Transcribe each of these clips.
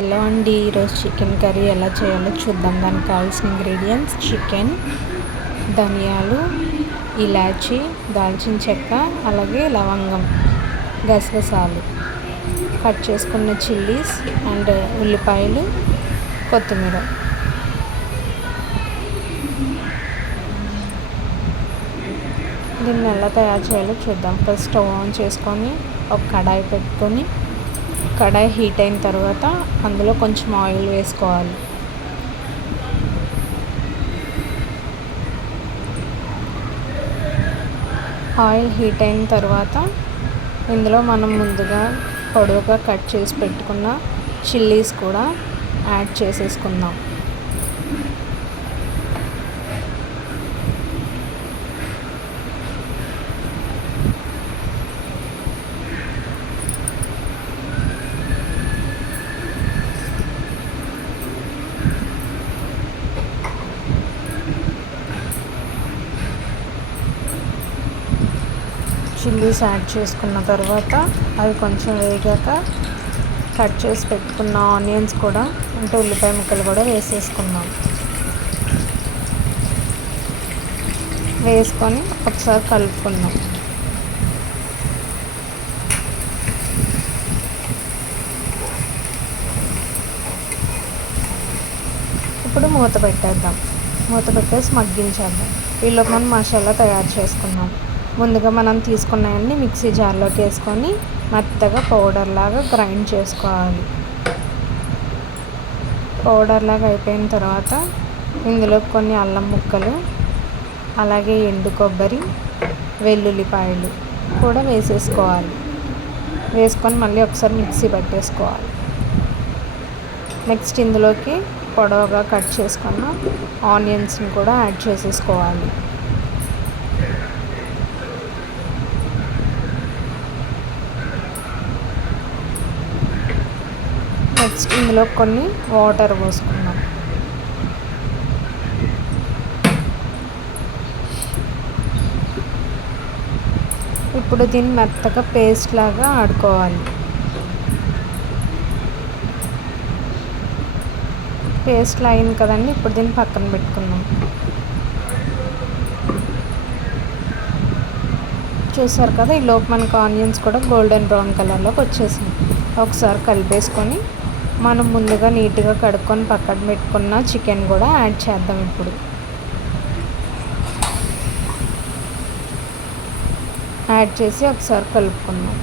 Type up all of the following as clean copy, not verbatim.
Hello అండి, ఈరోజు chicken curry ఎలా చేయాలో చూద్దాం. దానికి కావాల్సిన ఇంగ్రీడియంట్స్: చికెన్, ధనియాలు, ఇలాచి, దాల్చిన చెక్క, అలాగే లవంగం, గసగసాలు, కట్ చేసుకున్న చిల్లీస్ అండ్ ఉల్లిపాయలు, కొత్తిమీర. దీన్ని ఎలా తయారు చేయాలో చూద్దాం. ఫస్ట్ స్టవ్ ఆన్ చేసుకొని ఒక కడాయి పెట్టుకొని, కడాయి హీట్ అయిన తర్వాత అందులో కొంచెం ఆయిల్ వేసుకోవాలి. ఆయిల్ హీట్ అయిన తర్వాత ఇందులో మనం ముందుగా పొడవుగా కట్ చేసి పెట్టుకున్న చిల్లీస్ కూడా యాడ్ చేసేసుకుందాం. చిల్లీస్ యాడ్ చేసుకున్న తర్వాత అవి కొంచెం వేగాక కట్ చేసి పెట్టుకున్న ఆనియన్స్ కూడా, అంటే ఉల్లిపాయ ముక్కలు కూడా వేసేసుకుందాం. వేసుకొని ఒకసారి కలుపుకుందాం. ఇప్పుడు మూత పెట్టేద్దాం. మూత పెట్టేసి మగ్గించేద్దాం. ఈలోపు మనం మసాలా తయారు చేసుకుందాం. ముందుగా మనం తీసుకున్నవన్నీ మిక్సీ జార్లోకి వేసుకొని మెత్తగా పౌడర్ లాగా గ్రైండ్ చేసుకోవాలి. పౌడర్ లాగా అయిపోయిన తర్వాత ఇందులో కొన్ని అల్లం ముక్కలు, అలాగే ఎండు కొబ్బరి, వెల్లుల్లిపాయలు కూడా వేసేసుకోవాలి. వేసుకొని మళ్ళీ ఒకసారి మిక్సీ పట్టేసుకోవాలి. నెక్స్ట్ ఇందులోకి పొడవుగా కట్ చేసుకున్న ఆనియన్స్ని కూడా యాడ్ చేసేసుకోవాలి. నెక్స్ట్ ఇందులో కొన్ని వాటర్ పోసుకుందాం. ఇప్పుడు దీన్ని మెత్తగా పేస్ట్ లాగా ఆడుకోవాలి. పేస్ట్ అయింది కదండి, ఇప్పుడు దీన్ని పక్కన పెట్టుకుందాం. చూసారు కదా, ఈ లోపు మనకు ఆనియన్స్ కూడా గోల్డెన్ బ్రౌన్ కలర్లోకి వచ్చేసింది. ఒకసారి కలిపేసుకొని మనం ముందుగా నీట్గా కడుక్కొని పక్కన పెట్టుకున్న చికెన్ కూడా యాడ్ చేద్దాం. ఇప్పుడు యాడ్ చేసి ఒకసారి కలుపుకుందాం.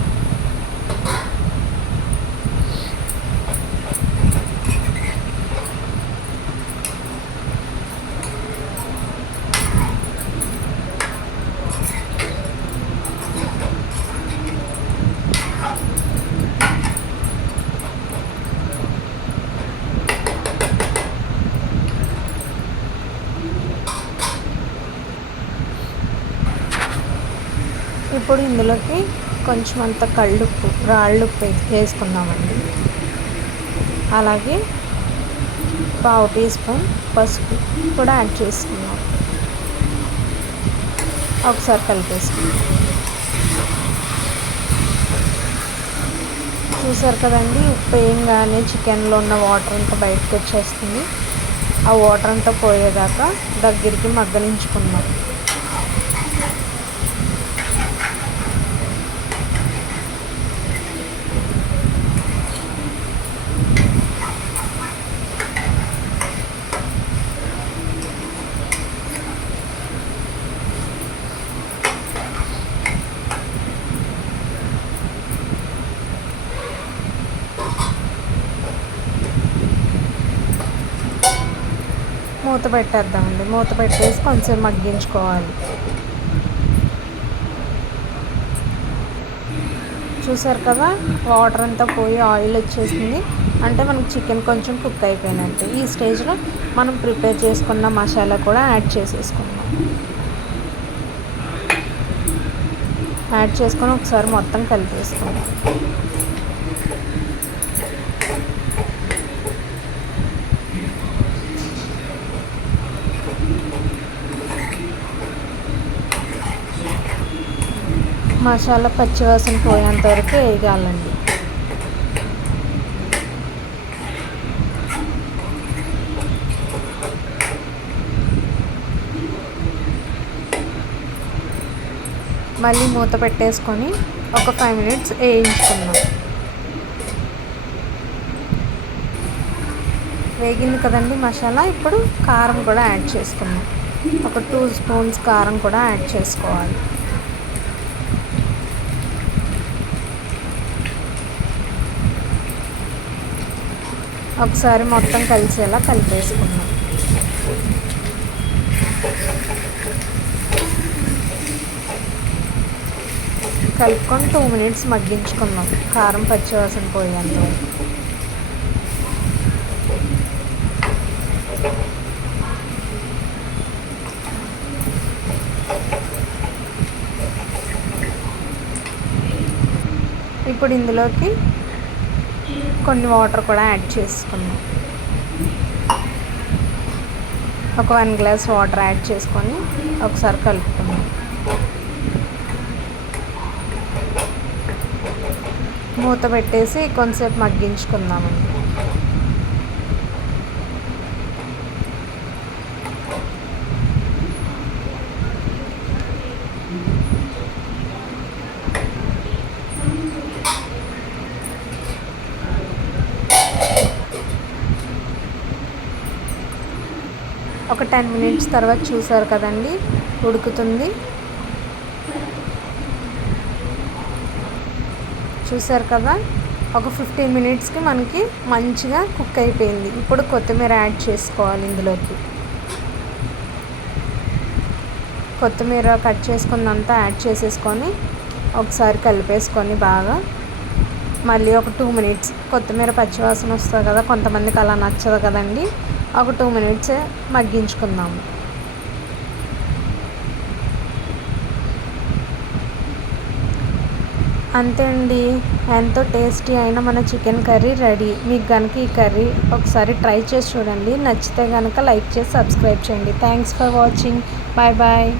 ఇప్పుడు ఇందులోకి కొంచెం అంత కళ్ళుప్పు, రాళ్ళుప్పు వేసుకుందామండి. అలాగే పావు టీ స్పూన్ పసుపు కూడా యాడ్ చేసుకుందాం. ఒకసారి కలిపేసుకుందాం. చూసారు కదండి, ఉప్పు వేయంగానే చికెన్లో ఉన్న వాటర్ అంతా బయటకు వచ్చేస్తుంది. ఆ వాటర్ అంతా పోయేదాకా దగ్గరికి మగ్గలించుకుందాం. మూత పెట్టేద్దామండి. మూత పెట్టేసి కొంచెం మగ్గించుకోవాలి. చూసారు కదా, వాటర్ అంతా పోయి ఆయిల్ వచ్చేసింది. అంటే మనకి చికెన్ కొంచెం కుక్ అయిపోయినట్టు. ఈ స్టేజ్లో మనం ప్రిపేర్ చేసుకున్న మసాలా కూడా యాడ్ చేసేసుకుందాం. యాడ్ చేసుకొని ఒకసారి మొత్తం కలిపేసుకుందాం. మసాలా పచ్చివాసన పోయేంత వరకు వేయాలండి. మళ్ళీ మూత పెట్టేసుకొని ఒక 5 మినిట్స్ వేయించుకుందాం. వేగింది కదండి మసాలా. ఇప్పుడు కారం కూడా యాడ్ చేసుకుందాం. ఒక 2 స్పూన్స్ కారం కూడా యాడ్ చేసుకోవాలి. ఒకసారి మొత్తం కలిసేలా కలిపేసుకుందాం. కలుపుకొని 2 మినిట్స్ మగ్గించుకుందాం, కారం పచ్చివాసన పోయేంత వరకు. ఇప్పుడు ఇందులోకి కొన్ని వాటర్ కూడా యాడ్ చేసుకుందాం. ఒక 1 గ్లాస్ వాటర్ యాడ్ చేసుకొని ఒకసారి కలుపుకుందాం. మూత పెట్టేసి కొంచెంసేపు మగ్గించుకుందామండి. ఒక 10 మినిట్స్ తర్వాత చూసారు కదండి, ఉడుకుతుంది. చూసారు కదా, ఒక 15 మినిట్స్కి మనకి మంచిగా కుక్ అయిపోయింది. ఇప్పుడు కొత్తిమీర యాడ్ చేసుకోవాలి ఇందులోకి. కొత్తిమీర కట్ చేసుకున్నంతా యాడ్ చేసేసుకొని ఒకసారి కలిపేసుకొని బాగా మళ్ళీ ఒక 2 మినిట్స్, కొత్తిమీర పచ్చివాసన వస్తుంది కదా, కొంతమందికి అలా నచ్చదు కదండి, ఒక 2 మినిట్స్ మగ్గించుకుందాము. అంతే అండి, ఎంతో టేస్టీ అయిన మన చికెన్ కర్రీ రెడీ. మీకు కనుక ఈ కర్రీ ఒకసారి ట్రై చేసి చూడండి. నచ్చితే కనుక లైక్ చేసి సబ్స్క్రైబ్ చేయండి. Thanks for watching. Bye bye.